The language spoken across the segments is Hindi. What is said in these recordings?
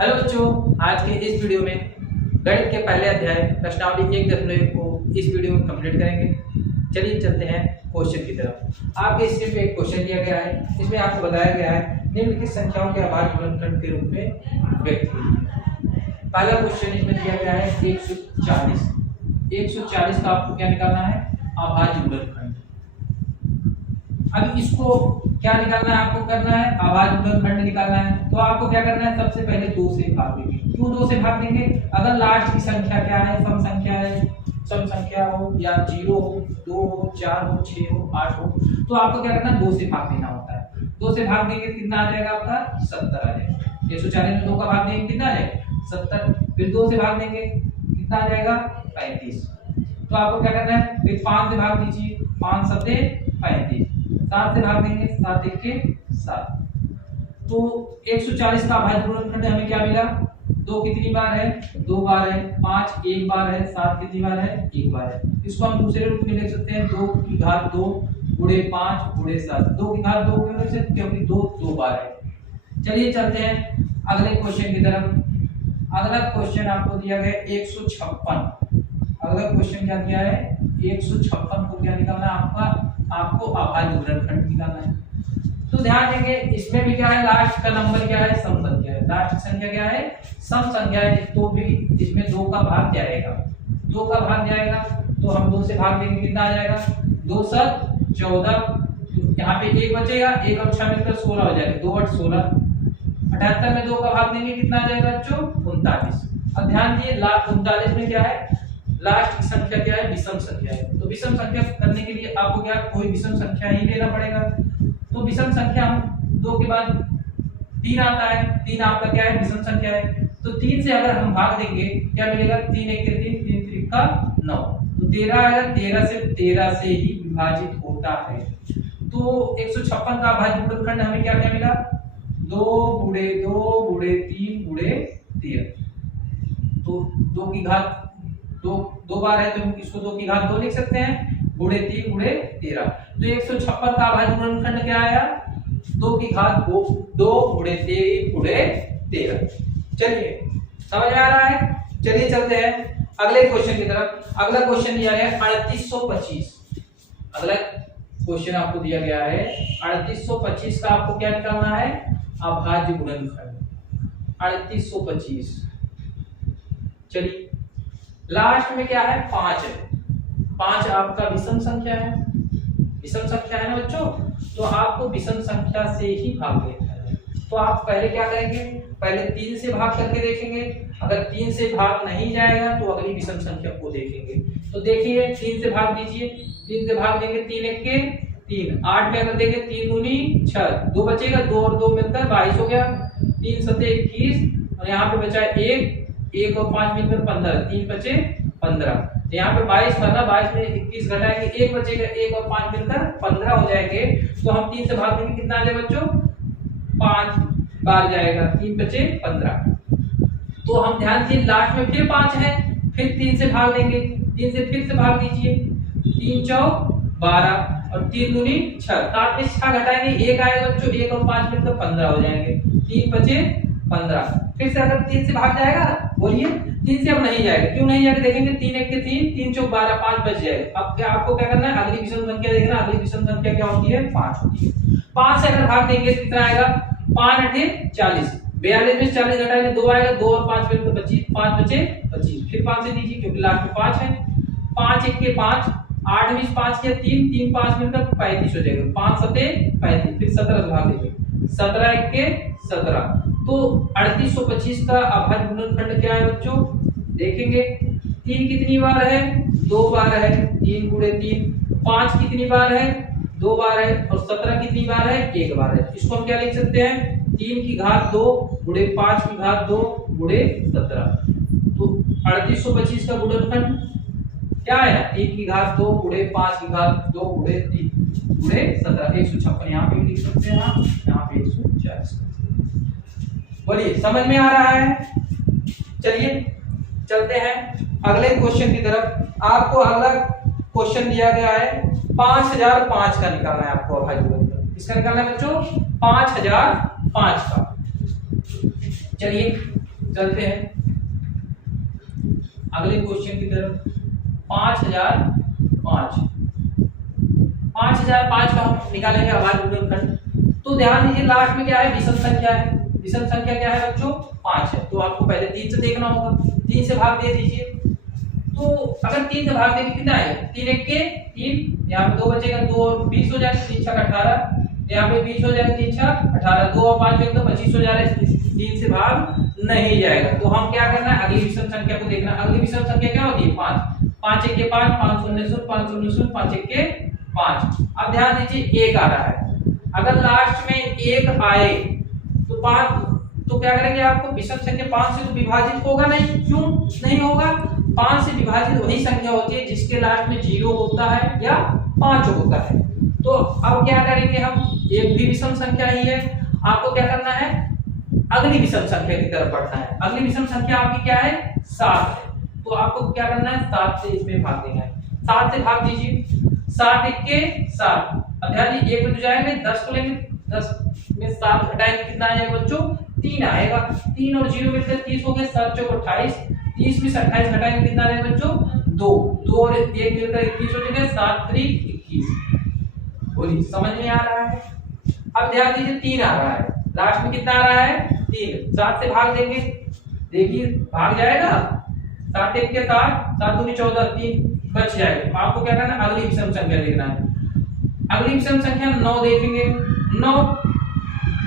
हेलो बच्चों, आज के इस वीडियो में गणित के पहले अध्याय प्रश्नावली 1.1 को इस वीडियो में कंप्लीट करेंगे। चलिए चलते हैं क्वेश्चन की तरफ। आपके स्क्रीन पे एक क्वेश्चन दिया गया है। इसमें आपको बताया गया है निम्नलिखित संख्याओं के अभाज्य गुणनखंड के रूप में व्यक्त कीजिए। पहला क्वेश्चन इसमें दिया गया है 140। 140 का आपको क्या निकालना है? अभाज्य गुणनखंड। अब इसको क्या निकालना है? आपको करना है अभाज्य गुणनखंड निकालना है। तो आपको क्या करना है? सबसे पहले 2 से भाग देंगे। क्यों 2 से भाग देंगे? अगर लास्ट की संख्या क्या है? सम संख्या है, सम संख्या हो या 0 हो, 2 हो, 4 हो, 6 हो, 8 हो, तो आपको क्या करना है? 2 से भाग देना होता है। 2 से भाग देंगे कितना आ जाएगा आपका? 70 आ जाएगा। 140 में 2 का भाग देंगे कितना आ जाएगा? 70। फिर 2 से भाग देंगे कितना आ जाएगा? 35। तो आपको क्या करना है? फिर 5 से भाग दीजिए, 5 सते 35। 7 से भाग देंगे, 7 एके 7। तो 140 का अभाज्य गुणनखंड हमें क्या मिला? 2 कितनी बार है? 2 बार है। 5 एक बार है। 7 कितनी बार है? एक बार है। इसको हम दूसरे रूप में लिख सकते हैं 2 की घात 2 गुणे 5 गुणे 7। 2 की घात 2 क्यों लिख सकते? क्योंकि 2 बार है। चलिए चलते हैं अगले क्वेश्चन की तरफ। अगला क्वेश्चन आपको दिया गया 156। अगला क्वेश्चन क्या दिया है? 156 को क्या निकालना है? आपको अभाज्य गुणनखंड निकालना है। तो ध्यान देंगे इसमें भी क्या है? लास्ट का नंबर क्या है? सम संख्या है। लास्ट की संख्या क्या है? सम संख्या है। तो भी इसमें 2 का भाग जाएगा। 2 का भाग जाएगा तो हम 2 से भाग देंगे कितना आ जाएगा? 2 7 14। तो यहाँ पे 1 बचेगा, 1 और 6 मिलकर 16 हो जाएगा। 2 8 16। 78 में 2 का भाग देंगे कितना आ जाएगा बच्चों? 39। अब ध्यान दिए 39 में क्या है? लास्ट की संख्या क्या है? विषम संख्या है। तो विषम संख्या करने के लिए आपको क्या कोई विषम संख्या ही लेना पड़ेगा। तो विषम संख्या हम 2 के बाद 3 आता है। 3 आपका क्या है? विषम संख्या है। तो 3 से अगर हम भाग देंगे क्या मिलेगा? 3 1 के 3, 3 3 का 9। तो 13 आएगा। 13 से ही विभाजित होता है। तो 156 का अभाज्य गुणनखंड हमें क्या क्या मिला? 2 गुणे 2 गुणे 3 गुणे 13। तो 2 की घात 2 बार है तो इसको 2 की घात 2 लिख सकते हैं गुणे 3 गुणे 13। तो 156 का अभाज्य गुणनखंड क्या आया? 2 की घात 2 गुणे 3 गुणे 13। चलिए समझ आ रहा है। चलिए चलते हैं अगले क्वेश्चन की तरफ। अगला क्वेश्चन दिया गया है 3825। अगला क्वेश्चन आपको दिया गया है 3825 का आपको क्या निकालना है? अभाज्य गुणनखंड 3825। चलिए लास्ट में क्या है? 5 है। 5 आपका विषम संख्या है। विषम संख्या है ना बच्चों? तो आपको विषम संख्या से ही भाग लेना है। तो आप पहले क्या करेंगे? पहले 3 से भाग करके देखेंगे। अगर 3 से भाग नहीं जाएगा तो अगली विषम संख्या को देखेंगे। तो देखिए 3 से भाग दीजिए। 3 से भाग देंगे 3 1 के 3। 8 में अगर देंगे 3 दूनी 6, 2 बचेगा। 2 और 2 मिलकर 22 हो गया। 3 सते 21 और यहाँ पे बचा 1 और 5 मिलकर 15। 3 बचे 15। यहाँ पे 22 था ना, 22 में 21 घटाएंगे 1 बचेगा। 1 और 5 मिलकर 15 हो जाएंगे। तो हम 3 से भाग देंगे कितना आ जाएगा बच्चों? 5 बार जाएगा। 3 बचे 15। तो हम ध्यान दिए लास्ट में फिर 5 है। फिर 3 से भाग देंगे। 3 से फिर से भाग दीजिए। 3 चौक 12 और 3 दूनी 6। 7 में 6 घटाएंगे 1 आएगा बच्चों। 1 और 5 मिलकर 15 हो जाएंगे। 3 बचे 15। फिर से अगर 3 से भाग जाएगा, बोलिए 3 से अब नहीं जाएगा। क्यों नहीं जाएगा? देखेंगे 3 1 के 3, 3 चौक 12, 5 बच जाएगा। अब क्या आपको क्या करना है? अगली विषम संख्या देखना। अगली विषम संख्या क्या होती है? 5 होती है। 5 से अगर भाग देंगे कितना आएगा? 5 8 40। 42 में 40 घटाएंगे 2 आएगा। 2 और 5 मिलकर 25। 5 बचे 25। फिर 5 से दीजिए क्योंकि लास्ट में 5 है। 5 1 के 5, 8 में 5 के 3, 3 5 मिलकर 35 हो जाएगा। 5 सते 35। फिर 17 से भाग देंगे। 17 1 के 17। तो 3825 का अभाज्य गुणनखंड क्या है बच्चों? देखेंगे 3 कितनी बार है? 2 बार है। 3 गुणे 3। 5 कितनी बार है? 2 बार है। और 17 कितनी बार है? 1 बार है। इसको हम क्या लिख सकते हैं? 3 की घात 2 गुणे 5 की घात 2 गुणे 17। तो 3825 का गुणनखंड क्या है? 3 की घात 2 गुणे 5 की घात 2 गुणे 3 गुणे 17। 156 यहाँ पे लिख सकते हैं आप, यहाँ पे 140। बोलिए समझ में आ रहा है? चलिए चलते हैं अगले क्वेश्चन की तरफ। आपको अगला क्वेश्चन दिया गया है 5005 का निकालना है आपको अभाज्य गुणनखंड। किसका निकालना है बच्चों? 5005 का। चलिए चलते हैं अगले क्वेश्चन की तरफ। 5005 का हम निकालेंगे अभाज्य गुणनखंड। तो ध्यान दीजिए लास्ट में क्या है, विषम संख्या है। विषम संख्या क्या है बच्चों, 5 है। तो आपको पहले 3 से देखना होगा, 3 से भाग दे दीजिए। तो अगर 3 से भाग देंगे कितना आएगा, 3 1 के 3, यहाँ पे 2 बचेगा, 2 और 20 हो जाएगा, 3 6 18, यहाँ पे 20 हो जाएगा, 3 6 18, 2 और 5 में तो 25 हो जाएगा। 3 से भाग नहीं जाएगा। तो हम क्या करना है, अगली विषम संख्या को देखना। अगली विषम संख्या क्या होती है, 5। 5 1 के 5, 5 0 0, 5 0 0, 5 1 के 5। अब ध्यान दीजिए 1 आ रहा है। अगर लास्ट में 1 आए तो 5, तो क्या करेंगे, आपको विषम संख्या 5 से तो विभाजित होगा नहीं। क्यों नहीं होगा, 5 से विभाजित वही संख्या होती है जिसके लास्ट में 0 होता है या 5 होता है। तो अब क्या करेंगे हम, एक भी विषम संख्या ही है, आपको क्या करना है, अगली विषम संख्या की तरफ बढ़ना है। अगली विषम संख्या आपकी क्या है, 7 है। तो आपको क्या करना है, 7 से इसमें भाग देना है। 7 से भाग दीजिए, 7 1 के 7। अब ध्यान दीजिए 1 में तो जाएगा नहीं, 10 को लेंगे, 10 में 7 घटाएंगे कितना आएगा बच्चों, 3 आएगा। 3 और 0 मिलकर 30 हो गया, 7 चौक 28, 30 में से 28 घटाएंगे कितना आएगा बच्चों, 2। 2 और 1 मिलकर 21 हो जाएगा, 7 3 21। बोलिए समझ में आ रहा है। अब ध्यान दीजिए 3 आ रहा है, लास्ट में कितना आ रहा है, 3। 7 से भाग देंगे, देखिए भाग जाएगा, 7 1 के 7, 7 दूनी 14, 3 बच जाएगा। आपको क्या करना है, अगली विषम संख्या देखना है। अगली विषम संख्या 9 देखेंगे। 9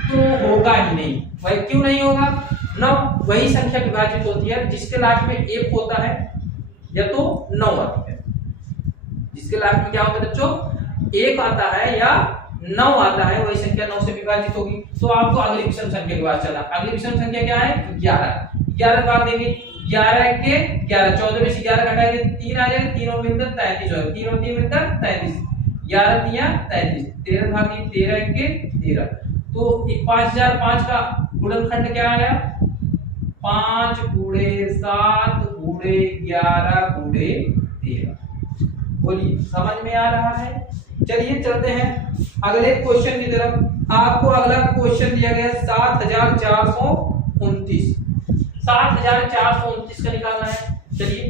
तो होगा ही नहीं, वही क्यों नहीं होगा, 9 वही संख्या विभाजित होती है जिसके लास्ट में 1 होता है या तो 9 आती है। जिसके लास्ट में क्या होता है बच्चों, 1 आता है या 9 आता है, वही संख्या 9 से विभाजित होगी। तो आपको अगली विषम संख्या के पास चलना। अगली विषम संख्या क्या है, 11। 11 भाग देंगे, 11 के 11, 14 में से 11 घटाएंगे 3 आ जाएगा, 3 और मिलकर 33 हो जाएगा, 3 और 3 मिलकर 33, 11 3 33, 13 भाग 13 1 के 13। तो 5005 का गुणनखंड क्या आया, 5 गुणे 7 गुणे 11 गुणे 13। बोलिए समझ में आ रहा है। चलिए चलते हैं अगले क्वेश्चन की तरफ। आपको अगला क्वेश्चन दिया गया 7429। 7429 का निकालना है। चलिए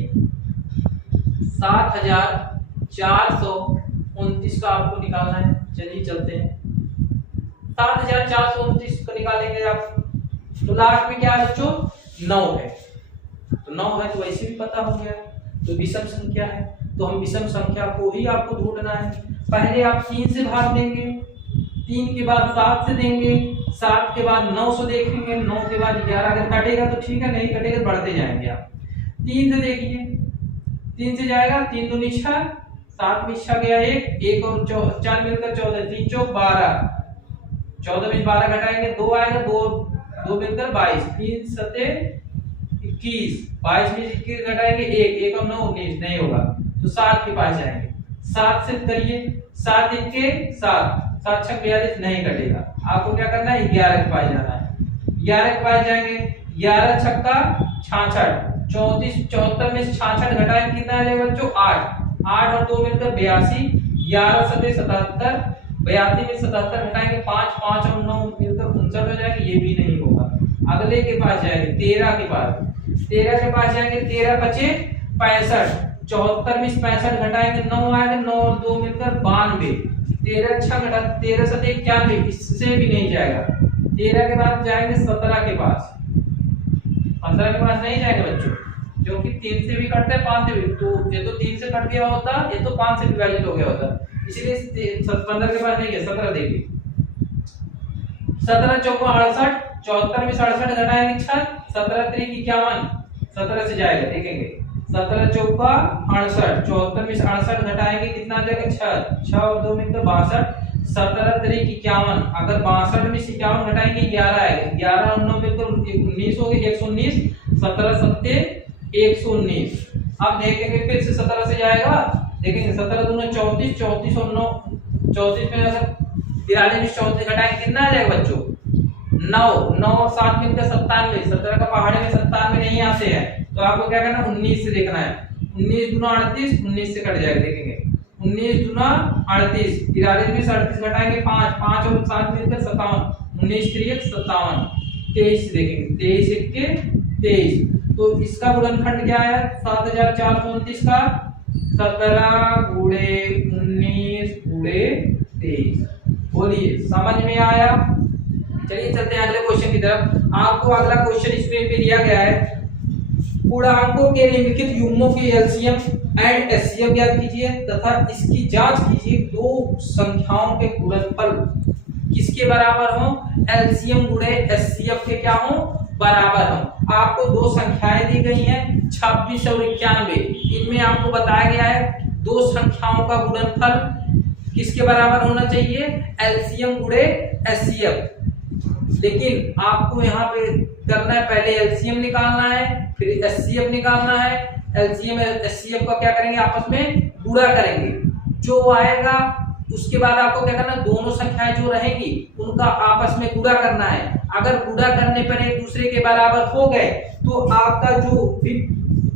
7429 का आपको निकालना है। चलिए चलते हैं, 7429 को निकालेंगे आप। तो लास्ट में क्या है बच्चों, 9 है। तो 9 है तो वैसे भी पता हो गया, तो विषम संख्या है। तो हम विषम संख्या को ही आपको ढूंढना है। पहले आप 3 से भाग देंगे, 3 के बाद 7 से देंगे, 7 के बाद 9 से देखेंगे, 9 के बाद 11। अगर कटेगा तो ठीक है, नहीं कटेगा तो बढ़ते जाएंगे आप। 3 से देखिए, 3 से जाएगा, 3 दूनी 6, 7 में 6 गया 1, 1 और 4 मिलकर 14, 3 चौक 12, 14 में 12 घटाएंगे 2 आएगा, 2 मिलकर 22, 3 सते 21, 22 में 21 घटाएंगे 1 और 9 19, नहीं होगा तो 7 के पास जाएंगे। 7 से करिए, 7 1 के 7, 7 6 42, नहीं कटेगा। आपको क्या करना है, 11 के पास जाना है। 11 के पास जाएंगे, 11 छक्का 66, 34 74 में से 66 घटाएंगे कितना आ जाएगा बच्चों, 8 8 और 2 मिलकर 82, 11 सते 77, 82 में 77 घटाएंगे 5 5 और 9 मिलकर 59 हो जाएगा, ये भी नहीं होगा। अगले के पास जाएंगे, 13 के पास, 13 के पास जाएंगे, 13 बचे 65, 74 में 65 घटाएंगे 9 आएगा, 9 और 2 मिलकर 92, 13 6 घटा 13 सते 91, इससे भी नहीं जाएगा। 13 के बाद जाएंगे 17 के पास, 15 के पास नहीं जाएगा बच्चों, क्योंकि 3 से भी कटता है 5 से भी, तो ये तो 3 से कट गया होता, ये तो 5 से विभाजित हो गया होता, इसलिए 15 के पास नहीं है। 17 देखिए, 17 चौको 68, 74 में 67 घटाएंगे 6, 17 3 51, 17 से जाएगा देखेंगे, 17 चौका 68, 74 में 68 घटाएंगे कितना आ जाएगा 6, 6 और 2 मिलकर 62, 17 3 51, अगर 62 में 51 घटाएंगे 11 आएगा, 11 और 9 मिलकर 19 हो गए, 119, 17 7 119। अब देखेंगे फिर से 17 से जाएगा, देखेंगे 17 दूना 34, 34 और 9 34 में अगर 43 में 34 घटाएंगे कितना आ जाएगा बच्चों, 9 9 और 7 मिलकर 97, 17 का पहाड़े में 97 नहीं आते हैं, तो आपको क्या करना है 19 से देखना है। 19 दूना 38, 19 से कट जाएगा देखेंगे, 19 दूना 38, 43 में 38 घटाएंगे 5 5 और 7 मिलकर 57, 19 3 57, 23 देखेंगे, 23 1 के 23। तो इसका गुणनखंड क्या है 7429 का 17 गुणे 19 गुणे 23। बोलिए समझ में आया। चलिए चलते हैं अगले क्वेश्चन की तरफ। आपको अगला क्वेश्चन स्क्रीन पे दिया गया है, पूर्णांकों के निम्नलिखित युग्मों की एलसीएम एंड एचसीएफ ज्ञात कीजिए तथा इसकी जांच कीजिए दो संख्याओं के गुणनफल किसके बराबर हो, एलसीएम गुणे एचसीएफ के क्या हो, बराबर हो। आपको दो संख्याएं दी गई हैं 26 और 91। इनमें आपको बताया गया है दो संख्याओं का गुणनफल किसके बराबर होना चाहिए, एलसीएम गुणे एचसीएफ। लेकिन आपको यहाँ पे करना है, पहले एलसीएम निकालना है फिर एचसीएफ निकालना है। एलसीएम एचसीएफ का क्या करेंगे, आपस में गुणा करेंगे, जो आएगा उसके बाद आपको क्या करना है, दोनों संख्याएं जो रहेंगी उनका आपस में गुणा करना है। अगर गुणा करने पर एक दूसरे के बराबर हो गए तो आपका जो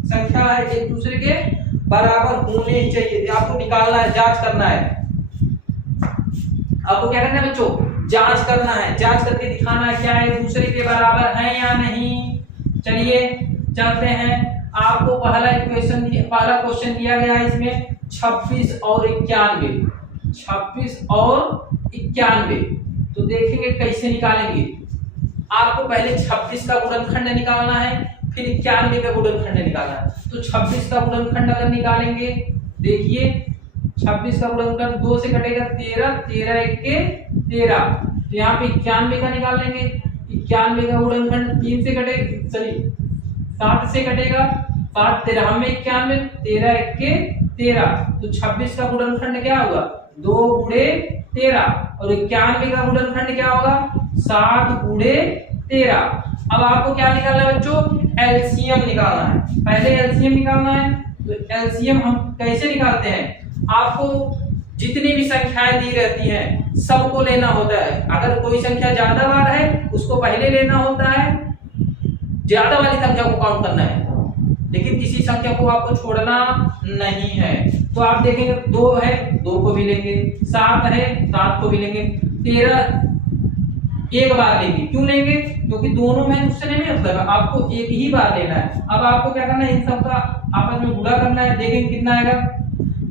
संख्या है एक दूसरे के बराबर होने ही चाहिए, आपको निकालना है, जांच करना है। आपको क्या करना है बच्चों, जांच करना है, जांच करके दिखाना है क्या एक दूसरे के बराबर है या नहीं। चलिए चलते हैं। आपको पहला क्वेश्चन दिया गया है, इसमें 26 और 91, 26 और 91। तो देखेंगे कैसे निकालेंगे। आपको पहले 26 का गुणनखंड निकालना है फिर 91 का गुणनखंड निकालना है। तो 26 का गुणनखंड अगर निकालेंगे, देखिए 26 का गुणनखंड 2 से कटेगा 13, 13 1 के 13। तो यहाँ पे 91 का निकाल लेंगे, 91 का गुणनखंड 3 से कटेगा, सॉरी 7 से कटेगा, 7 13 में 91, 13 1 के 13। तो 26 का गुणनखंड क्या होगा, 2 गुणे 13 और 91 का गुणनखंड क्या होगा, 7 गुणे 13। अब आपको क्या निकालना है बच्चों, एलसीएम निकालना है। पहले एलसीएम निकालना है। तो एलसीएम हम कैसे निकालते हैं, आपको जितनी भी संख्याएं दी रहती हैं सबको लेना होता है। अगर कोई संख्या ज्यादा बार है उसको पहले लेना होता है, ज्यादा वाली संख्या को काउंट करना है, लेकिन किसी संख्या को आपको छोड़ना नहीं है। तो आप देखेंगे 2 है 2 को भी लेंगे, 7 है 7 को भी लेंगे, 13 एक बार लेंगे। क्यों लेंगे, क्योंकि दोनों में दूसरे नहीं होता है, आपको एक ही बार लेना है। अब आपको क्या करना है, इन सब का आपस में गुणा करना है। देखेंगे कितना आएगा,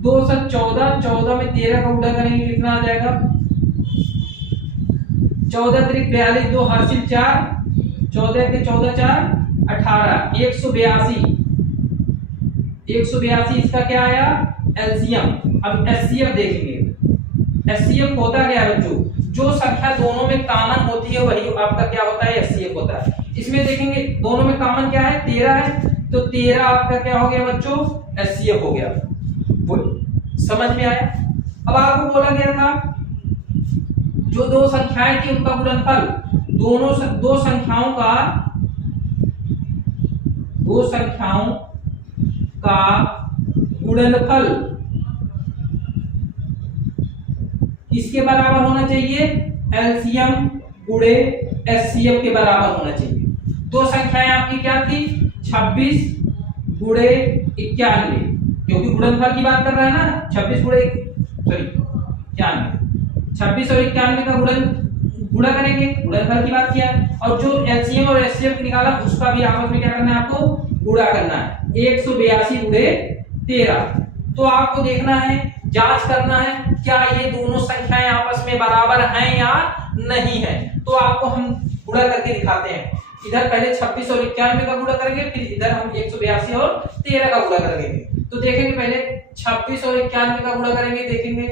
2 से 14, 14 में 13 का गुणा करेंगे कितना आ जाएगा, 14 त्रिक 42, 2 हासिल 4, 14 के 14 4 18, 182। 182 इसका क्या आया, एलसीएम। अब एचसीएफ देखेंगे। एचसीएफ होता क्या है बच्चों, जो संख्या दोनों में कॉमन होती है वही आपका क्या होता है, एचसीएफ होता है। इसमें देखेंगे दोनों में कॉमन क्या है, 13 है, तो 13 आपका क्या हो गया बच्चों, एचसीएफ हो गया। समझ में आया। अब आपको बोला गया था जो दो संख्याएं थी उनका गुणनफल, दो संख्याओं का गुणनफल किसके बराबर होना चाहिए, एलसीएम गुणे एचसीएफ के बराबर होना चाहिए। दो संख्याएं आपकी क्या थी, 26 गुणे 91, क्योंकि गुणनफल की बात कर रहा है ना, 26 गुणे 91, 26 और 91 का गुणा करेंगे, गुणनफल की बात किया। और जो एलसीएम और एचसीएफ निकाला उसका भी आपस में क्या करना है, आपको गुणा करना है, 182 गुणे 13। तो आपको देखना है, जांच करना है क्या ये दोनों संख्याएं आपस में बराबर हैं या नहीं है। तो आपको हम गुणा करके दिखाते हैं। इधर पहले 26 और 91 का गुणा करेंगे, फिर इधर हम 182 और 13 का गुणा करेंगे। तो देखेंगे पहले 26 और 91 का गुणा करेंगे, देखेंगे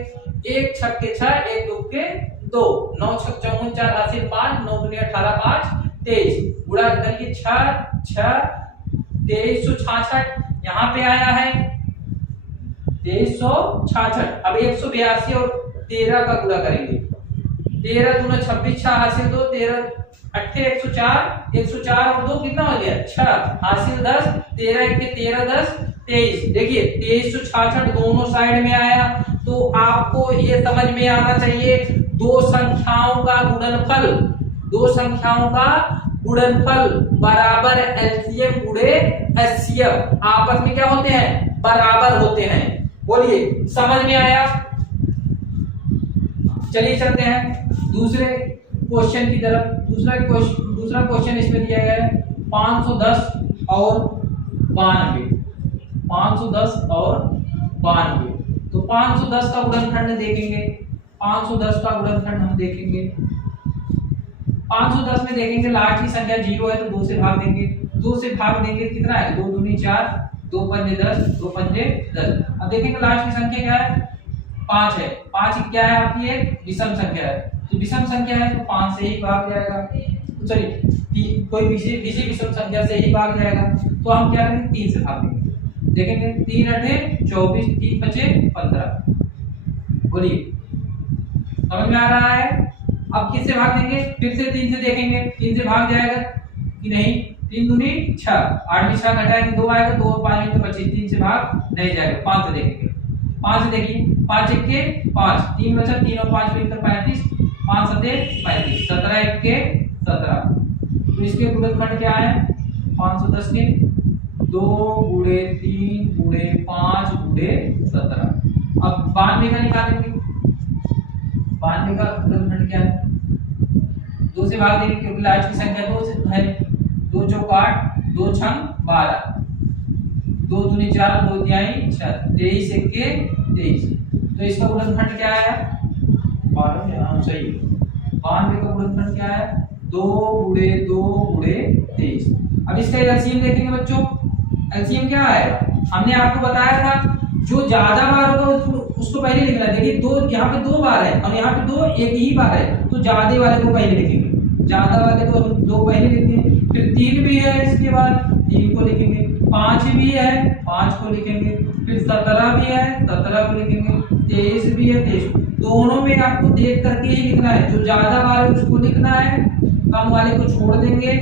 1 6 के 6, 1 2 के 2, 9 6 54 4 हासिल 5, 9 दूनी 18 5 23। गुणा करिए 6 6 2366, यहाँ पे आया है 2366। अब 182 और 13 का गुणा करेंगे, 13 दूना 26 6 हासिल 2, 13 8 104, 104 और 2 कितना हो गया 6 हासिल 10, 13 1 के 13 10 23। देखिए 2366 दोनों साइड में आया। तो आपको ये समझ में आना चाहिए दो संख्याओं का गुणनफल बराबर एलसीएम गुणे एचसीएफ आपस में क्या होते हैं, बराबर होते हैं। बोलिए समझ में आया। चलिए चलते हैं दूसरे क्वेश्चन की तरफ। दूसरा क्वेश्चन इसमें दिया गया है 510 और 92, 510 और 92। तो 510 का गुणनखंड देखेंगे, 510 का गुणनखंड हम देखेंगे। 510 में देखेंगे लास्ट की संख्या 0 है तो 2 से भाग देंगे, 2 से भाग देंगे कितना है, 2 दूनी 4, 2 पंजे 10, 2 पंजे 10। अब देखेंगे लास्ट की संख्या क्या है, 5 है। 5 क्या है आपकी, एक विषम संख्या है, तो विषम संख्या है तो 5 से ही भाग जाएगा, सॉरी कोई किसी विषम संख्या से ही भाग जाएगा। तो हम क्या करेंगे, 3 से भाग देंगे। देखेंगे 3 अठे 24, 3 पचे 15। बोलिए समझ में आ रहा है। अब किससे भाग देंगे, फिर से 3 से देखेंगे, 3 से भाग जाएगा कि नहीं, 3 दूनी 6, 8 में 6 घटाएंगे 2 आएगा, 2 5 में 25, 3 से भाग नहीं जाएगा। 5 से देखेंगे, 5 से देखिए, 5 1 के 5, 3 बचा, 3 और 5 मिलकर 35, 5 7 35, 17 1 के 17। तो इसके गुणनखंड क्या है, 510 के 2 गुणे 3 गुणे 5 गुणे 17। अब 92 का निकालेंगे, 92 का गुणनखंड क्या है, 2 से भाग देंगे क्योंकि लास्ट की संख्या 2 से है, 2 चौक 8, 2 छंग 12, 2 दूनी 4, 2 तिहाई 6, 23 1 के 23। तो इसका गुणनखंड क्या है, 12 सही, 92 का गुणनखंड क्या है, 2 गुणे 2 गुणे 23। अब इसका एलसीएम देखेंगे बच्चों, एलसीएम क्या आएगा, हमने आपको बताया था जो ज्यादा बार होगा उसको पहले लिखना है। देखिए 2 यहाँ पे 2 बार है और यहाँ पे 2 एक ही बार है, तो ज्यादा वाले को पहले लिखेंगे, ज्यादा वाले को 2 पहले लिखेंगे, फिर 3 भी है इसके बाद 3 को लिखेंगे, 5 भी है 5 को लिखेंगे, फिर 17 भी है 17 को लिखेंगे, 23 भी है 23। दोनों में आपको देख करके ही लिखना है, जो ज्यादा बार है उसको लिखना है, कम वाले को छोड़ देंगे।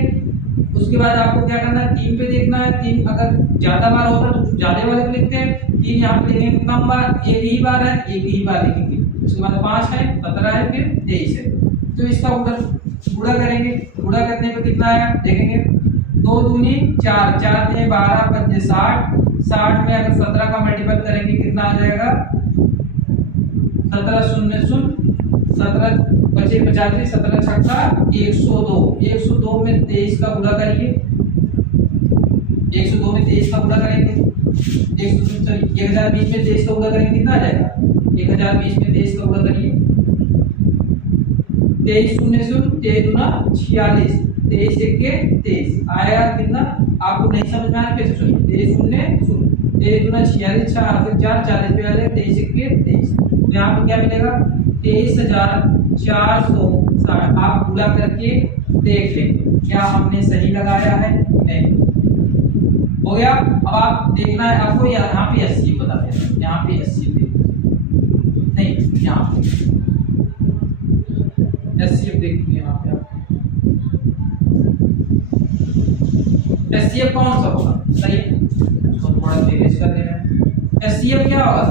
उसके बाद आपको क्या करना है, 3 पे देखना है, 3 अगर ज्यादा बार होता तो ज्यादा वाले को लिखते हैं, 3 यहाँ पे लिखेंगे कम बार, एक ही बार है एक ही बार लिखेंगे। उसके बाद 5 है 17 है फिर 23 है। तो इसका गुणा करेंगे, गुणा करने पे कितना है देखेंगे, 2 दूनी 4, 4 में 12 पंजे 60, 60 में अगर 17 का मल्टीपल करेंगे कितना आ जाएगा, 17 शून्य शून्य 17 बचे 85, 17 छक्का 102, 102 में 23 का गुणा करिए, 102 में 23 का गुणा करेंगे, 1020 में 23 का गुणा करेंगे कितना आ जाएगा, 1020 में 23 का गुणा करिए, 23 शून्य शून्य 23 दूना 46, 23 एक के 23 आएगा कितना, आपको नहीं समझ में आया कैसे सुनिए, 23 शून्य शून्य 23 दूना 46, 4 40 पे आ जाएगा, 23 एक के 23। तो यहाँ पे क्या मिलेगा, 23,460। आप गुणा करके देख लेंगे क्या हमने सही लगाया है, नहीं हो गया। अब आप देखना है आपको, यहाँ पे 80 बता देना, यहाँ पे 80 नहीं, यहाँ पे 80 देखिए, यहाँ पे एचसीएफ कौन सा होगा, सही है, तो थोड़ा तेज कर देना। एचसीएफ क्या होगा,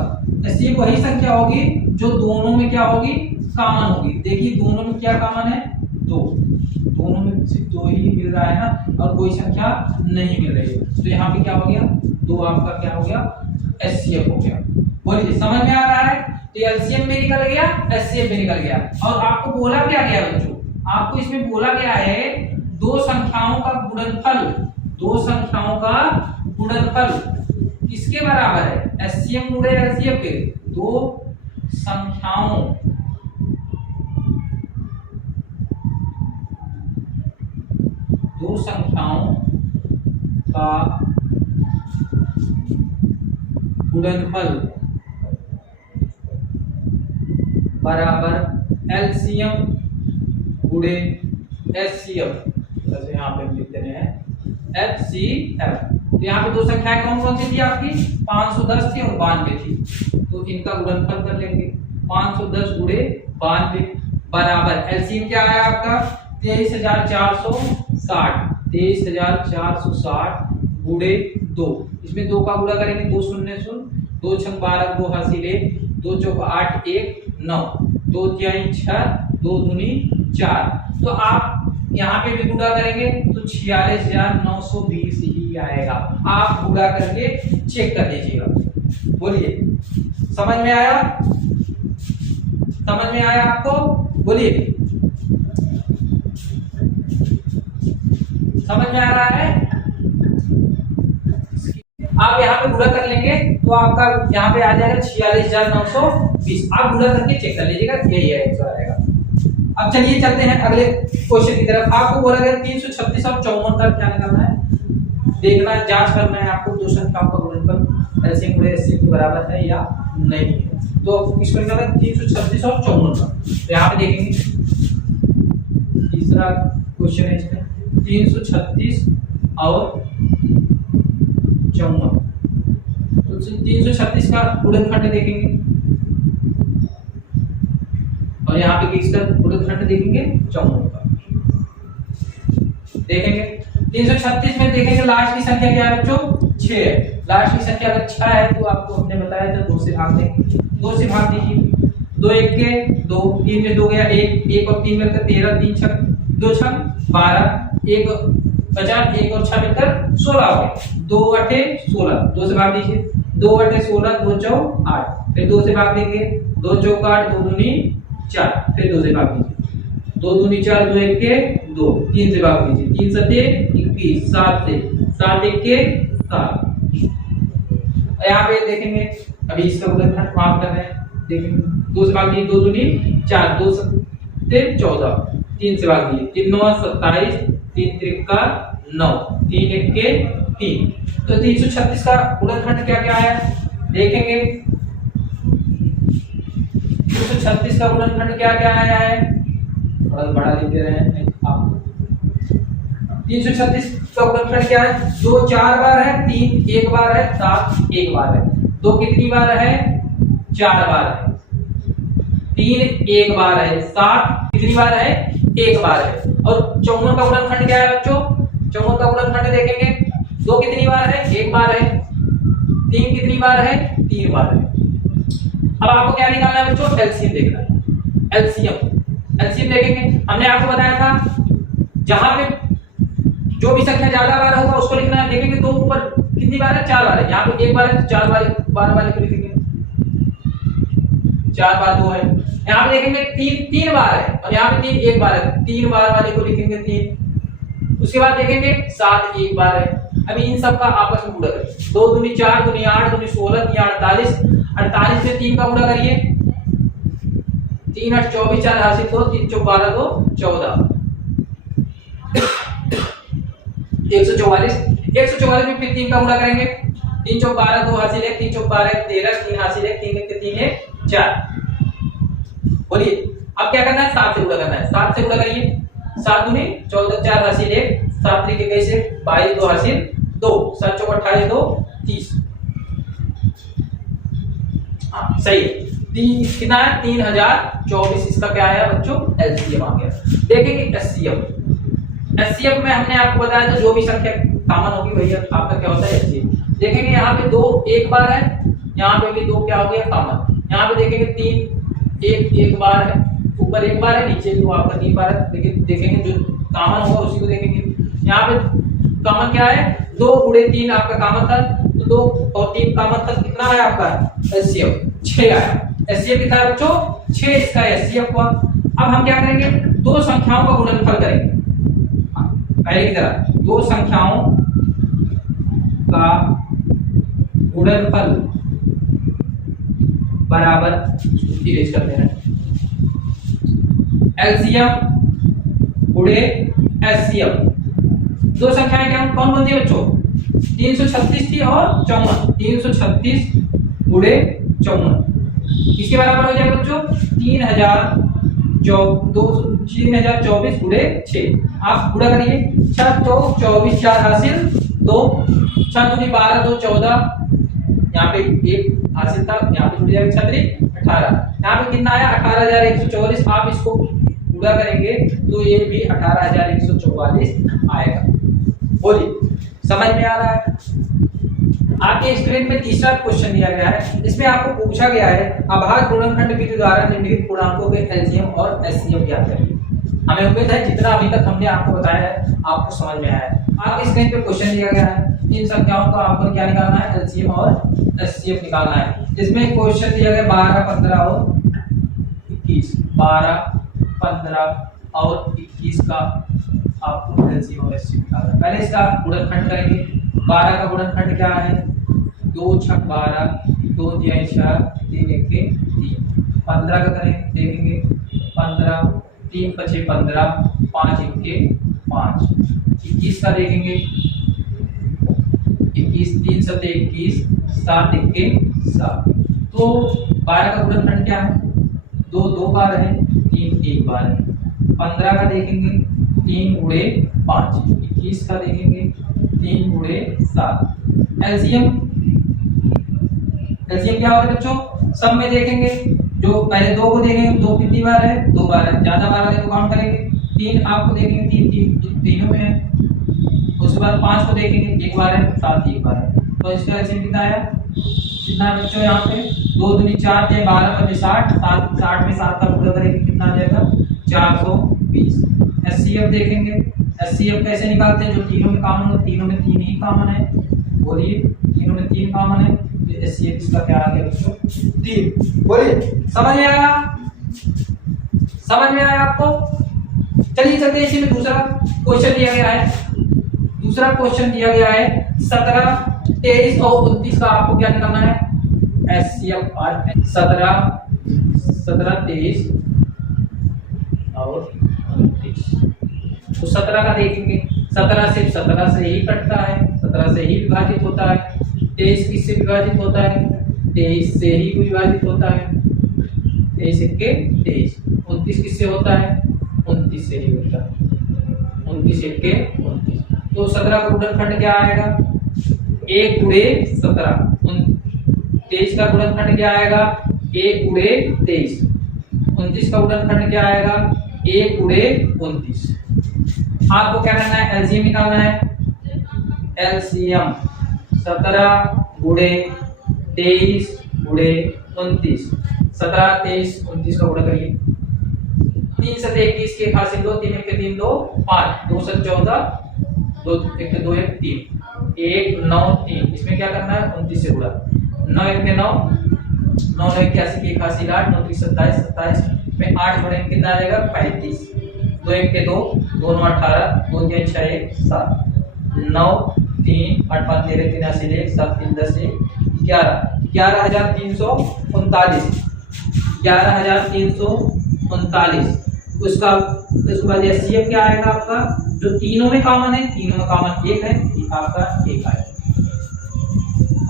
एचसीएफ वही संख्या होगी जो दोनों में क्या होगी, कॉमन होगी। देखिए दोनों में क्या कॉमन है, 2, दोनों में सिर्फ 2 ही मिल रहा है ना, और कोई संख्या नहीं मिल रही है, तो यहाँ पे क्या हो गया, 2 आपका क्या हो गया, एचसीएफ हो गया। बोलिए समझ में आ रहा है। तो एलसीएम में निकल गया, एचसीएफ में निकल गया। और आपको बोला क्या गया बच्चों, आपको इसमें बोला गया है 2 संख्याओं का गुणनफल, 2 संख्याओं का गुणनफल किसके बराबर है, एचसीएम गुणे एलसीएफ के, 2 संख्याओं का गुणनफल बराबर एलसीएम गुणे एचसीएफ। जैसे यहाँ पे हम लिख रहे हैं एचसीएफ। तो यहाँ पे 2 संख्याएं कौन कौन सी थी आपकी, 510 थी और 92 थी, तो इनका गुणनफल कर लेंगे, 510 गुणे 92 बराबर एलसीएम क्या आया आपका, 23,460, 23,460 गुणे 2, इसमें 2 का गुणा करेंगे, 2 शून्य शून्य, 2 छंग 12, 2 हासिल 1, 2 चौक 8 1 9, 2 तिहाई 6, 2 दूनी 4। तो आप यहाँ पे भी गुणा करेंगे तो 46,920 ही आएगा। आप गुणा करके चेक कर लीजिएगा। बोलिए समझ में आया, समझ में आया आपको, बोलिए समझ में आ रहा है। आप यहाँ पे गुणा कर लेंगे तो आपका यहाँ पे आ जाएगा 46,920। आप गुणा करके चेक कर लीजिएगा, यही आंसर आएगा। अब चलिए चलते हैं अगले क्वेश्चन की तरफ। आपको बोला गया 336 और 54 का क्या निकालना है, देखना है, जांच करना है आपको दो संख्याओं का गुणनफल एलसीएम गुणे एचसीएफ के बराबर है या नहीं है। तो किसको निकालना है, 336 और 54 का। तो यहाँ पे देखेंगे तीसरा क्वेश्चन है इसमें 336 और 54। तो 336 का गुणनखंड देखेंगे और यहाँ पे किसका गुणनखंड देखेंगे, 54 का देखेंगे। 336 में देखेंगे लास्ट की संख्या क्या है बच्चों, 6 है। लास्ट की संख्या अगर 6 है तो आपको हमने बताया था 2 से भाग देंगे, 2 से भाग दीजिए। 2 1 के 2, 3 में 2 गया 1, 1 और 3 मिलकर 13, 3 छक 2 छक 12, 1 50, 1 और 6 मिलकर 16 हो गए। 2 8 16, 2 से भाग दीजिए। 2 8 16, 2 4 8, फिर 2 से भाग देंगे। 2 चौक 8, 2 दूनी 4, फिर 2 से भाग दीजिए। 2 दूनी 4, 2 1 के 2, 3 से भाग दीजिए। 3 सते 21, 7 से 7 1 के 7। यहाँ पे देखेंगे अभी इसका गुणनखंड माफ कर रहे हैं, देखेंगे 2 से भाग दीजिए। 2 दूनी 4, 2 से 14, 3 से भाग दीजिए। 3 9 27, 3 3 9, 3 1 के 3। तो 336 का गुणनखंड क्या क्या है देखेंगे। 336 का गुणनखंड क्या क्या आया है, थोड़ा बड़ा लिख दे रहे हैं आप। 336 का गुणनखंड क्या है, 2 4 बार है, 3 1 बार है, 7 1 बार है। 2 कितनी बार है, 4 बार है। 3 1 बार है, 7 कितनी बार है, 1 बार है। और 54 का गुणनखंड क्या है बच्चों, 54 का गुणनखंड देखेंगे। 2 कितनी बार है, 1 बार है। 3 कितनी बार है, 3 बार है। अब आपको क्या निकालना है बच्चों, एलसीएम देखना है। एलसीएम देखेंगे। हमने आपको बताया था जहां पे जो भी संख्या ज्यादा बार होगा उसको लिखना है। देखेंगे 2 ऊपर कितनी बार है, 4 बार है। यहाँ पे 1 बार है तो 4 बार वाले को लिखेंगे, 4 बार 2 है। यहाँ पे देखेंगे 3 बार है और यहाँ पे 3 1 बार है, 3 बार वाले को लिखेंगे 3। उसके बाद देखेंगे 7 1 बार है। अभी इन सब का आपस में गुणा करें। 2 दूनी 4, दूनी 8, दूनी 16, 3 48, 48 में 3 का गुणा करिए। 3 8 24, 4 हासिल 2, 3 4 12 2 14, 144। 144 में फिर 3 का गुणा करेंगे। 3 4 12, 2 हासिल 1, 3 4 12 13, 3 हासिल 1, 3 1 के 3 1 4। बोलिए अब क्या करना है, 7 से गुणा करना है। 7 से गुणा करिए। 7 दूनी 14, 4 हासिल 1, 7 3 के कैसे 22, 2 हासिल 2, 7 4 28, 2 30। हाँ सही है। 3 कितना है, 3024। इसका क्या आया बच्चों, एलसीएम आ गया। देखेंगे एचसीएफ में हमने आपको बताया था जो भी संख्या कॉमन होगी भैया आपका क्या होता है एचसीएफ। देखेंगे यहाँ पे 2 1 बार है, यहाँ पे भी 2 क्या हो गया कॉमन। यहाँ पे देखेंगे 3 1 1 बार है, ऊपर 1 बार है, नीचे भी आपका 3 बार है। लेकिन देखेंगे जो कॉमन होगा उसी को देखेंगे। यहाँ पे कॉमन क्या है, 2 गुणे 3 आपका कॉमन था, तो 2 और 3 कॉमन था, कितना आया आपका एचसीएफ 6 आया। एचसीएफ कितना है बच्चों, 6 इसका एचसीएफ हुआ। अब हम क्या करेंगे, दो संख्याओं का गुणनफल करेंगे। पहले की तरह 2 संख्याओं का गुणनफल बराबर इरेज करते हैं एलसीएम गुणे एचसीएफ। 2 संख्याएं क्या कौन कौन थी बच्चों, 336 थी और 54। 336 गुणे 54 किसके बराबर हो जाएगा बच्चों, 3024 गुणे 6। आप गुणा करिए। 6 तो 24, 4 हासिल 2, 6 दूनी 12, 2 14, यहाँ पे 1 हासिल था, यहाँ पे जुड़ जाएगा 6 18। यहाँ पे कितना आया 18144। आप इसको गुणा करेंगे तो ये भी 18144 आएगा। बोलिए समझ में आ रहा है। आपके स्क्रीन पे तीसरा क्वेश्चन दिया गया है। इसमें आपको पूछा गया है अभाज्य गुणनखंड विधि द्वारा निम्नलिखित पूर्णांकों के एलसीएम और एचसीएफ ज्ञात करिए। हमें उम्मीद है जितना अभी तक हमने आपको बताया है आपको समझ में आया है। आपके स्क्रीन पे क्वेश्चन दिया गया है, इन संख्याओं का आपको क्या निकालना है, एलसीएम और एचसीएफ निकालना है। इसमें क्वेश्चन दिया गया 12 15 और 21, 12 15 और 21 का आपको एलसीएम और एचसीएफ निकालना है। पहले इसका गुणनखंड करेंगे। 12 का गुणनखंड क्या है? 2 छक 12, 2 तिहाई 6, 3 इक्के 3। 15 का करें देखेंगे 15, 3 पचे 15, 5 इक्के 5। 21 का देखेंगे 21, 3 सते 21, 7 इक्के 7। तो 12 का गुणनखंड क्या है? 2 2 बार है, 3 1 बार है। 15 का देखेंगे 3 गुणे 5। 21 का देखेंगे 3 गुणे 7। एलसीएम क्या होगा बच्चों? सब में देखेंगे, जो पहले 2 को देखेंगे 2 कितनी बार है? 2 बार है। ज्यादा बार है तो काउंट करेंगे। 3 आपको देखेंगे 3 तीनों में है। उसके बाद 5 को देखेंगे 1 बार है, 7 1 बार है। तो इसका एलसीएम कितना आया? कितना है बच्चों? यहाँ पे 2 दूनी 4 थे, 12 पचे 60, 60 में 7 का पूरा करेंगे कितना आ जाएगा? 420। एचसीएफ देखेंगे, एचसीएफ कैसे निकालते हैं? जो तीनों में कॉमन हो, तीनों में 3 ही कॉमन है। बोलिए, तीनों में 3 कॉमन है, तो एचसीएफ इसका क्या आ गया बच्चों? 3। बोलिए, समझ में आया? समझ में आया आपको? चलिए चलते हैं, इसी में दूसरा क्वेश्चन दिया गया है। दूसरा क्वेश्चन दिया गया है 17, 23 और 29 का आपको क्या निकालना है? एचसीएफ और 17, 23 और 29। तो 17 का देखेंगे, 17 सिर्फ 17 से ही कटता है, 17 से ही विभाजित होता है। 23 किससे विभाजित होता है? 23 से ही विभाजित होता है। 23 इक्के 23। 29 किससे होता है? 29 से ही होता है। 29 इक्के 29। तो 17 का गुणनखंड क्या आएगा? 1 गुणे 17। 23 का गुणनखंड क्या आएगा? 1 गुणे 23। 29 का गुणनखंड क्या आएगा? 1 गुणे 29। आपको क्या करना है? एलसीएम निकालना है। एलसीएम 17 गुणे 23 गुणे 29। 17 23 29 का गुणा करिए। 3 सते 21 के हासिल 2, 3 के 3 2 5, 2 से 14, 2 1 2 1 3, 1 9 3। इसमें क्या करना है? 29 से गुणा। 9 1 के 9, 9 9 81 की 81 8, 9 3 27 27 में 8 गुणे कितना आ जाएगा? 35। 2 1 के 2, 2 9 18, 2 3 6 1 7, 9 3 8 5 13 3 80 1 7 3 10 1 11, 11339। 11339। उसका उसके बाद एचसीएफ क्या आएगा आपका? जो तीनों में कॉमन है, तीनों में कॉमन 1 है, आपका 1 आएगा।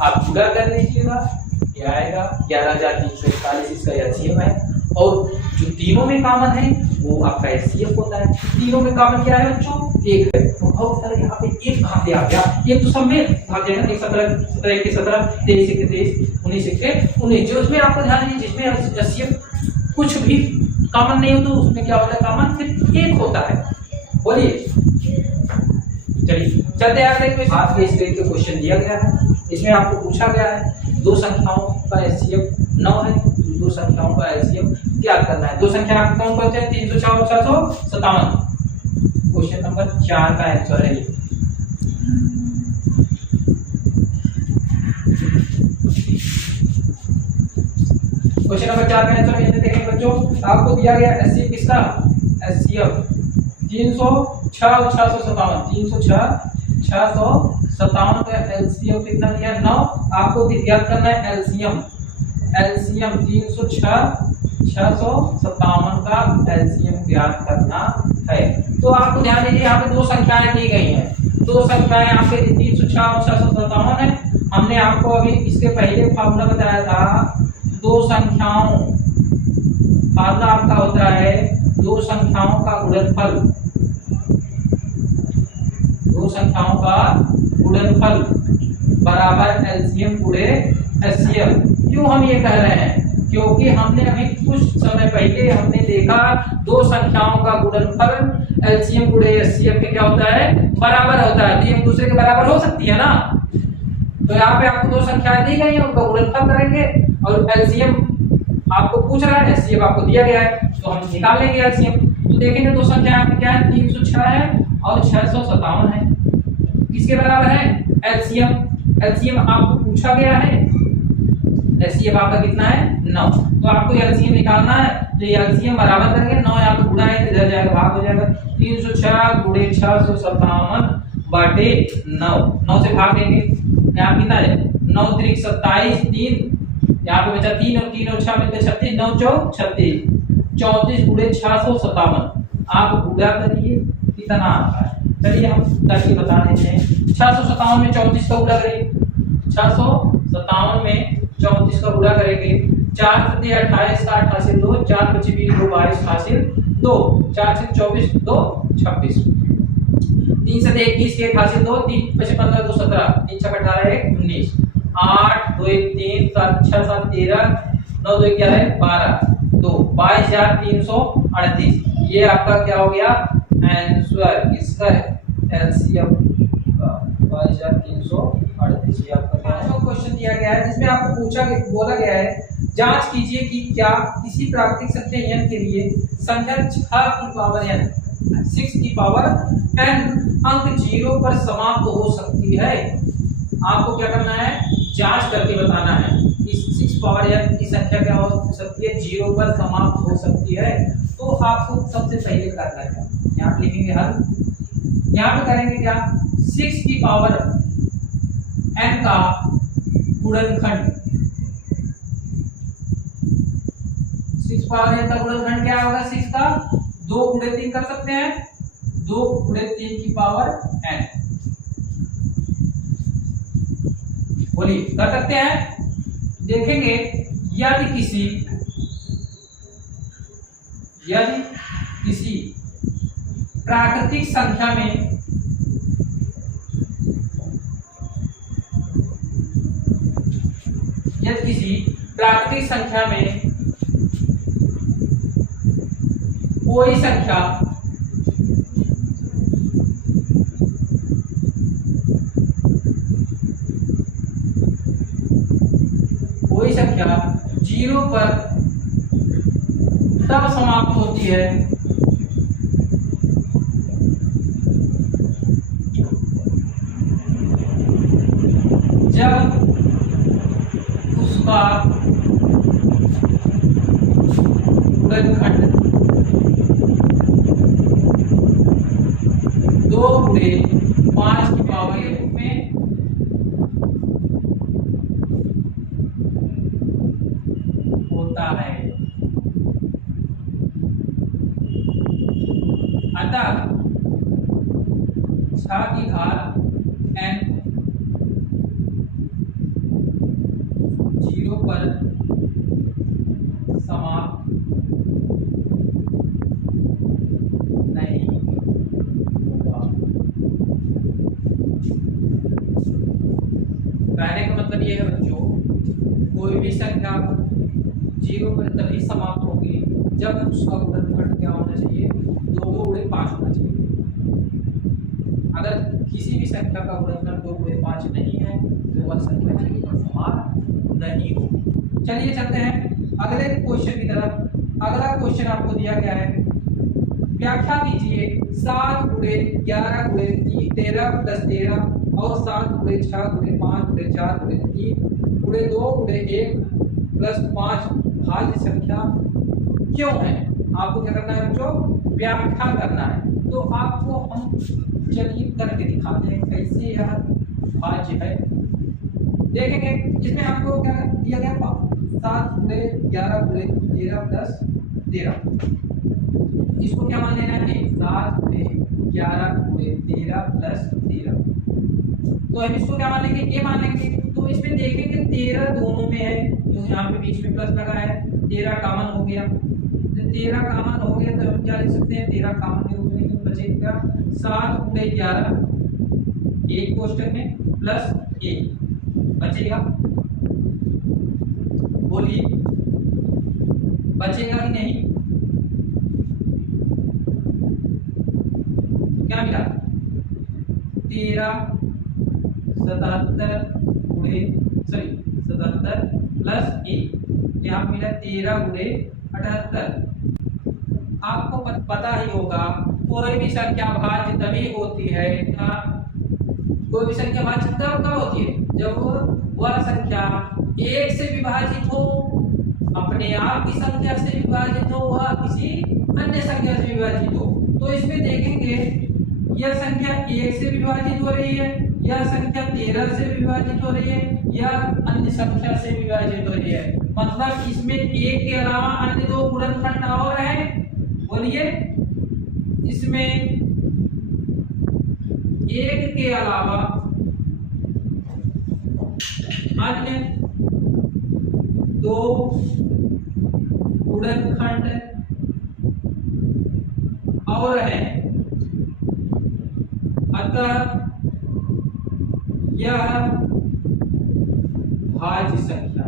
आप पूरा कर लीजिएगा, क्या आएगा? 11341 इसका एचसीएफ है। और जो तीनों में कॉमन है वो आपका एचसीएफ होता है। तीनों में कॉमन क्या है बच्चों? 1 है। तो बहुत सारे यहाँ पे 1 कहाँ से आ गया? एक तो सब में भाग जाएगा। 17 17 के 17, 23 के 23, 19 के 19। जो उसमें आपको ध्यान दीजिए, जिसमें एचसीएफ कुछ भी कॉमन नहीं हो तो उसमें क्या होता है? कॉमन सिर्फ 1 होता है। बोलिए, चलिए चलते आगे देखो। आपके इस तरह के क्वेश्चन दिया गया है, इसमें आपको पूछा गया है 2 संख्याओं का एचसीएफ 9 है, 2 संख्याओं का एचसीएफ क्या करना है? 2 संख्या आप कौन करते हैं? 304 और 657। क्वेश्चन नंबर 4 का आंसर है ये। क्वेश्चन नंबर 4 का आंसर ये देखेंगे बच्चों। आपको दिया गया एचसीएफ किसका? एचसीएफ 306 और 657। 306 657 का एलसीएम कितना दिया? 9। आपको ज्ञात करना है एलसीएम। एलसीएम 306 657 का एलसीएम ज्ञात करना है। तो आपको ध्यान दीजिए, यहाँ पे 2 संख्याएं दी गई हैं। 2 संख्याएं आपके 306 और 657 है। हमने आपको अभी इसके पहले फार्मूला बताया था 2 संख्याओं। फार्मूला आपका होता है 2 संख्याओं का गुणनफल। 2 संख्याओं का गुणनफल बराबर एलसीएम गुणे एचसीएफ। क्यों हम ये कह रहे हैं? क्योंकि हमने अभी कुछ समय पहले हमने देखा 2 संख्याओं का गुणनफल एलसीएम गुणे एचसीएफ के क्या होता है? बराबर होता है। तो एक दूसरे के बराबर हो सकती है ना। तो यहाँ पे आपको 2 संख्याएं दी गई हैं, उनका गुणनफल करेंगे और एलसीएम आपको पूछ रहा है, एचसीएफ आपको दिया गया है, तो हम निकाल लेंगे एलसीएम। तो देखेंगे 2 संख्याएं क्या है? 306 है और 657 है। किसके बराबर है? एलसीएम। एलसीएम आपको पूछा गया है। एलसीएम आपका कितना है? 9। तो आपको एलसीएम निकालना है, तो एलसीएम बराबर करेंगे 9 यहाँ पे गुणा है, इधर जाएगा भाग हो जाएगा। 306 गुणे 657 बटे 9, 9 से भाग देंगे, यहाँ कितना है 9 त्रिक 27, 3 यहाँ पे बचा 3 और 3 और 6 मिलकर 36, 9 चौक 36, 34 गुणे 657 आप गुणा करिए कितना आता है। चलिए हम करके बता देते हैं। 657 में 34 का गुणा करेंगे, 657 में 34 का गुणा करेंगे, 4 सत्ते 28 का 8 हासिल 2, 4 25 20 2 22 हासिल 2, 4 से 24 2 26, 3 सत्ते 21 के 1 हासिल 2, 3 25 15 2 17, 3 6 18 1 19, 8 2 1 3 7 6 7 13 9 2 11 है 12 2 22,338 ये आपका क्या हो गया आंसर। इसका एलसीएम 22,338 ये आपका पांचवा क्वेश्चन दिया गया है जिसमें आपको बोला गया है जांच कीजिए कि क्या किसी प्राकृतिक संख्या n के लिए संख्या 6 की पावर n 6 की पावर n अंक 0 पर समाप्त हो सकती है। आपको क्या करना है जांच करके बताना है इस 6 पावर n की संख्या क्या हो सकती है 0 पर समाप्त हो सकती है। तो आपको सबसे पहले करना है यहाँ पे लिखेंगे हल, यहाँ पे करेंगे क्या 6 की पावर n का गुणनखंड, 6 पावर n का गुणनखंड क्या होगा 6 का 2 गुणे 3 कर सकते हैं, 2 गुणे 3 की पावर n बोलिए कर सकते हैं। देखेंगे यदि किसी प्राकृतिक संख्या में कोई संख्या कोई संख्या 0 पर तब समाप्त होती है जब उसका गुणनखंड 2 गुणे 5 की पावर के रूप में होता है। अतः 6 की घात n 0 पर समाप्त नहीं होगा। कहने का मतलब ये है बच्चों कोई भी संख्या 0 पर तभी समाप्त होगी जब उसका गुणनखंड क्या होना चाहिए 2 गुणे 5 होना चाहिए। अगर किसी भी संख्या का गुणनखंड 2 गुणे 5 नहीं है तो वह संख्या 0 पर समाप्त नहीं होगी। चलिए चलते हैं अगले क्वेश्चन की तरफ। अगला क्वेश्चन आपको दिया गया है व्याख्या कीजिए 7 गुणे 11 गुणे 13 प्लस 13 और 7 गुणे 6 गुणे 5 गुणे 4 गुणे 3 गुणे 2 गुणे 1 प्लस 5 भाज्य संख्या क्यों है। आपको क्या करना है बच्चों व्याख्या करना है। तो आपको हम चलिए करके दिखाते हैं कैसे यह भाज्य है। देखेंगे इसमें आपको क्या दिया गया 7 गुणे 11 गुणे 13 प्लस 13 इसको क्या मान लेना है 7 गुणे 11 गुणे 13 प्लस 13 तो हम इसको क्या मान लेंगे a मान लेंगे। तो इसमें देखेंगे 13 दोनों में है तो यहाँ पे बीच में प्लस लगा है 13 कॉमन हो गया। तो 13 कॉमन हो गया तो हम क्या लिख सकते हैं 13 कॉमन के रूप में बचेगा 7 गुणे 11 एक कोष्टक में प्लस 1 बचेगा। बोलिए बचेगा कि नहीं क्या मिला 13 77 गुणे 77 प्लस 1 यहाँ मिला 13 गुणे 78। आपको पता ही होगा कोई भी संख्या भाज्य तभी होती है कोई भी संख्या भाज्य तब कब होती है जब वह संख्या 1 से विभाजित हो अपने आप की संख्या से विभाजित हो वह किसी अन्य संख्या से विभाजित हो। तो इसमें देखेंगे यह संख्या 1 से विभाजित हो रही है, यह संख्या 13 से विभाजित हो रही है, या अन्य संख्या से विभाजित हो रही है। मतलब इसमें 1 के अलावा अन्य 2 गुणनखंड और हैं। बोलिए, इसमें 1 के अलावा अन्य 2 गुणनखंड और हैं। अतः यह भाज्य संख्या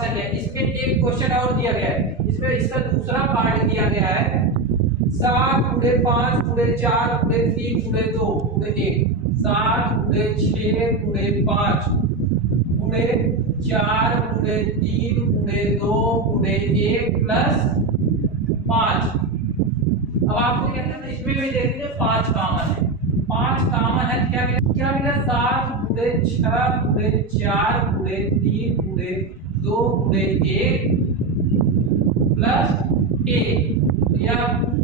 है। इसमें एक क्वेश्चन और दिया गया है, इसमें इसका दूसरा पार्ट दिया गया है 7 गुणे 5 गुणे 4 गुणे 3 गुणे 2 गुणे 1। 7 गुणे 6 गुणे 5 गुणे 4 गुणे 3 गुणे 2 गुणे 1 प्लस 5। अब आपको क्या करना है, इसमें भी देखिए 5 कॉमन है। 5 कॉमन है, क्या मिला 7 गुणे 6 गुणे 4 गुणे 3 गुणे 2 गुणे 1 प्लस 1। या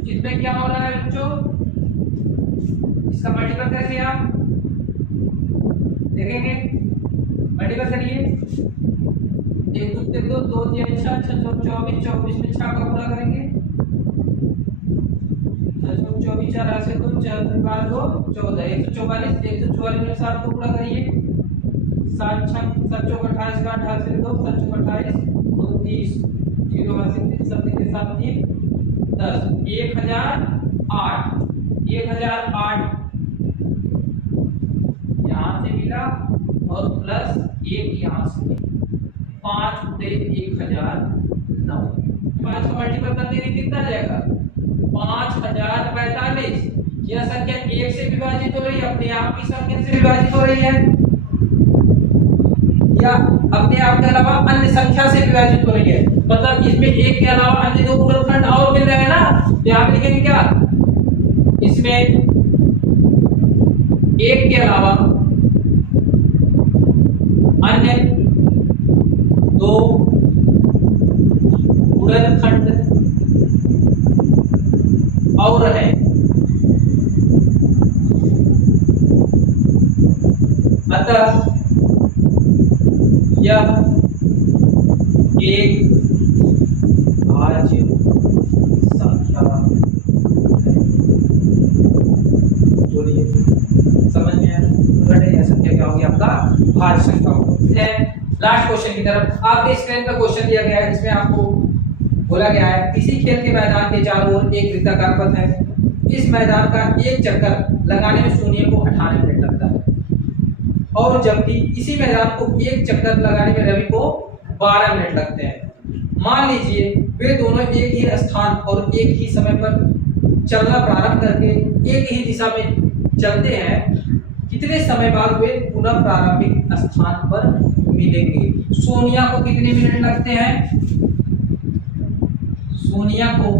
इसमें क्या हो रहा है बच्चों, इसका मल्टीपल करके आप देखेंगे। मल्टीपल करिए, 1 2 3 2 3 4 6 24 24 में 6 का पूरा करेंगे। 24 4 से 2 4 बार 2 14 144 144 में 7 को पूरा करिए। 7 6 7 चौक 28 का 28 से 2 7 चौक 28 2 30 0 से 3 7 के साथ 3 10 1008 यहाँ से मिला और प्लस 1 यहाँ से 5 गुणे 1009। 5 का मल्टीपल कर देंगे कितना जाएगा 5045। यह संख्या 1 से विभाजित हो रही है, अपने आप की संख्या से विभाजित हो रही है, या अपने आप के अलावा अन्य संख्या से विभाजित हो रही है। मतलब इसमें 1 के अलावा अन्य 2 गुणनखंड और मिल रहे हैं ना, तो आप लिखेंगे क्या, इसमें 1 के अलावा अन्य 2 गुणनखंड और है। अतः यह एक भाज्य संख्या है। बोलिए, समझ में आया? यह संख्या क्या होगी, आपका भाज्य संख्या होगी। लास्ट क्वेश्चन की तरफ आपके स्क्रीन पर क्वेश्चन दिया गया है, जिसमें आपको बोला गया है किसी खेल के मैदान के चारों ओर एक वृत्ताकार पथ है। इस मैदान का एक चक्कर लगाने में सोनिया को 18 मिनट लगता है, और जबकि इसी मैदान को एक चक्कर लगाने में रवि को 12 मिनट लगते हैं। मान लीजिए वे दोनों एक ही स्थान और एक ही समय पर चलना प्रारंभ करके एक ही दिशा में चलते हैं। कितने समय बाद वे पुनः प्रारंभिक स्थान पर मिलेंगे? सोनिया को कितने मिनट लगते हैं? सोनिया को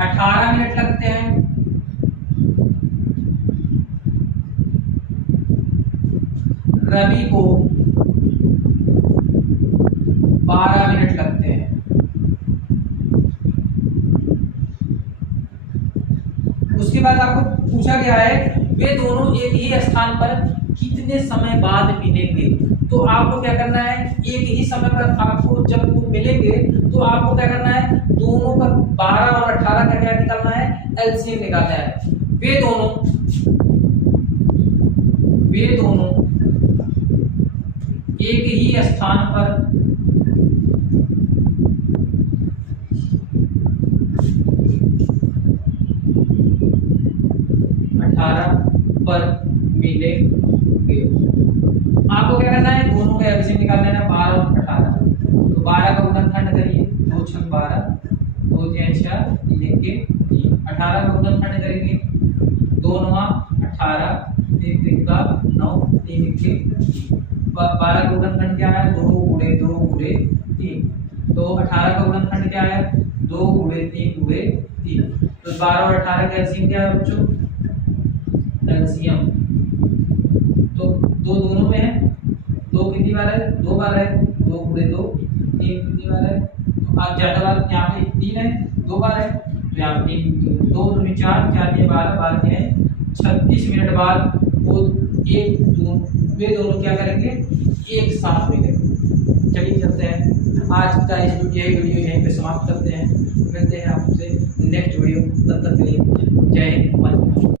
18 मिनट लगते हैं। रवि को 12 मिनट लगते हैं। उसके बाद आपको पूछा गया है वे दोनों एक ही स्थान पर कितने समय बाद मिलेंगे। तो आपको क्या करना है, एक ही समय पर आपको जब वो मिलेंगे तो आपको क्या करना है, दोनों का 12 और 18 का क्या निकालना है, एलसीएम निकालना है। वे दोनों एक ही स्थान पर मिलेंगे। आपको क्या करना है, दोनों का एलसीएम निकालना है, 12 और 18। तो 12 का गुणनखंड करिए, 2 6 12 2 3 4 3 के 3। 18 का गुणनखंड करेंगे, 2 9 18 3 3 का 9 3 के 12 का गुणनखंड क्या है, 2 गुणे 2 गुणे 3। तो 18 का गुणनखंड क्या है, 2 गुणे 3 गुणे 3। तो 12 और 18 का एलसीएम क्या है बच्चों, एलसीएम तो 2 दोनों में है, 2 कितनी बार है, 2 बार है, 2 गुणे 2 3 कितनी बार है, आज ज़्यादा बार यहाँ पे 3 है, 2 बार है, तो यहाँ पे 3 2 दूनी 4 4 के 12 12 के हैं 36 मिनट बाद वो वे दोनों क्या करेंगे, एक साथ में करेंगे। चलिए चलते हैं, आज का इस वीडियो यहीं पे समाप्त करते हैं, मिलते हैं आपसे नेक्स्ट वीडियो, तब तक के लिए जय हिंद।